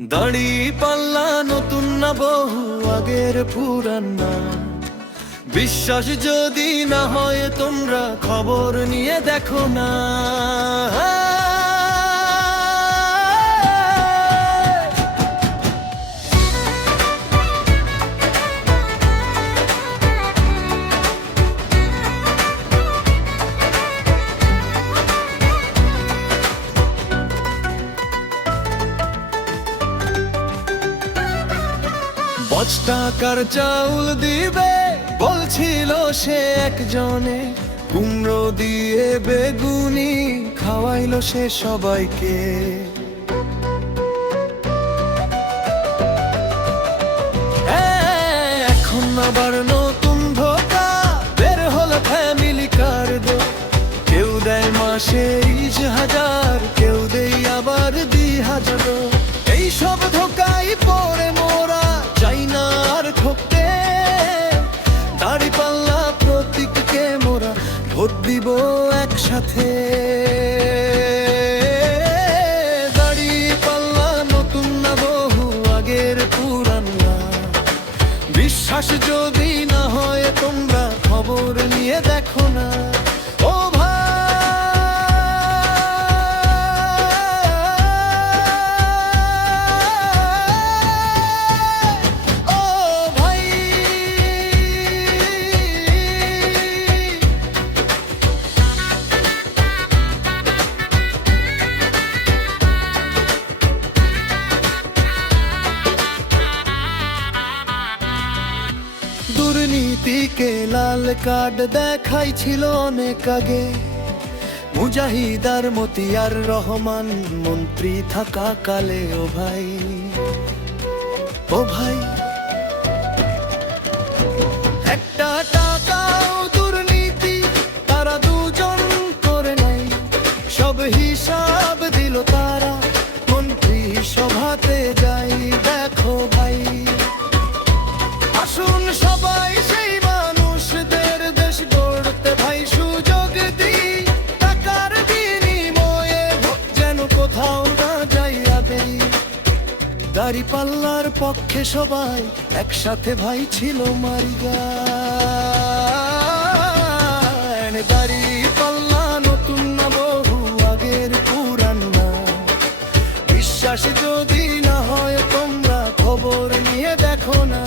দাড়ি পাল্লা নতুন না বহু আগের পুরানা। বিশ্বাস যদি না হয় তোমরা খবর নিয়ে দেখো না। পাঁচ টাকার চাউল দিবে বলছিল সে একজনে, কুমড়ো দিয়ে বেগুনি খাওয়াইলো সে সবাইকে। এখন আবার নতুন ধোকা বের হলো ফ্যামিলি কার্ড। কেউ দেয় মাসে 20,000, কেউ দেয় আবার 2,000। এইসব ধোকাই পড়ে মোরা চাই না আর ঠকতে। দাড়ি পাল্লা প্রতীককে মোরা ভোট দিব একসাথে। দাড়ি পাল্লা নতুন না বহু আগের পুরানা। বিশ্বাস যদি না হয় তোমরা খবর নিয়ে দেখো না। ও দুর্নীতিকে লাল কার্ড দেখাইছিল অনেক আগে। মুজাহিদ আর মতিয়ার রহমান মন্ত্রী থাকা কালে। ও ভাই একটা টাকাও দুর্নীতি তারা দুজন করে নাই। সব হিসাব দিল তারা মন্ত্রী সভাতে যাই। দেখো ভাই, আসুন সবাই সেই মানুষদের দেশ গড়তে ভাই সুযোগ দিই। টাকার বিনিময়ে যেন কোথাও না যাইয়া দেই। দাড়ি পাল্লার পক্ষে সবাই একসাথে ভাই ছিল মারিগা। দাড়ি পাল্লা নতুন না বহু আগের পুরানা। বিশ্বাস যদি না হয় তোমরা খবর নিয়ে দেখো না।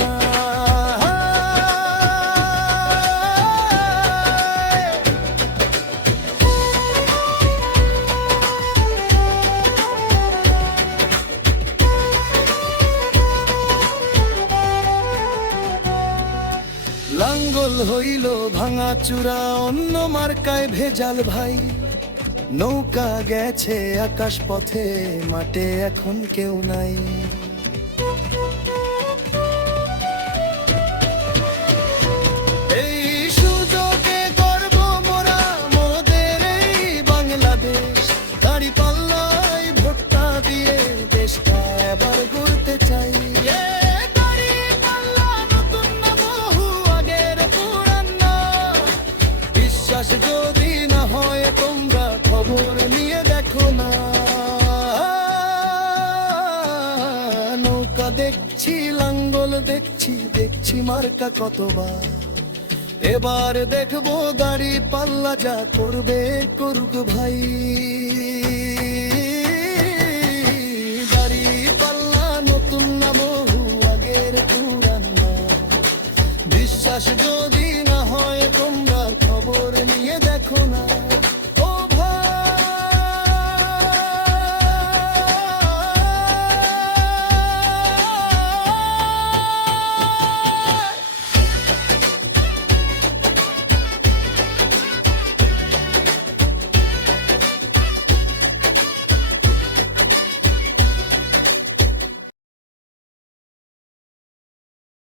লাঙ্গল হইল ভাঙা চূড়া অন্য মার্কায় ভেজাল ভাই। নৌকা গেছে আকাশ পথে মাঠে এখন কেউ নাই। এই সুযোগে গর্ব মোরা মোদের এই বাংলাদেশ। দাড়ি পাল্লাই ভোটটা দিয়ে দেশটা এবার গড়তে চাই। বিশ্বাস যদি না হয় তোমরা খবর নিয়ে দেখো না। নৌকা দেখছি লাঙ্গল দেখছি, দেখছি মার্কা কতবার। এবার দেখবো দাড়ি পাল্লা যা করবে করুক ভাই। দাড়ি পাল্লা নতুন না বহু আগের পুরানা। বিশ্বাস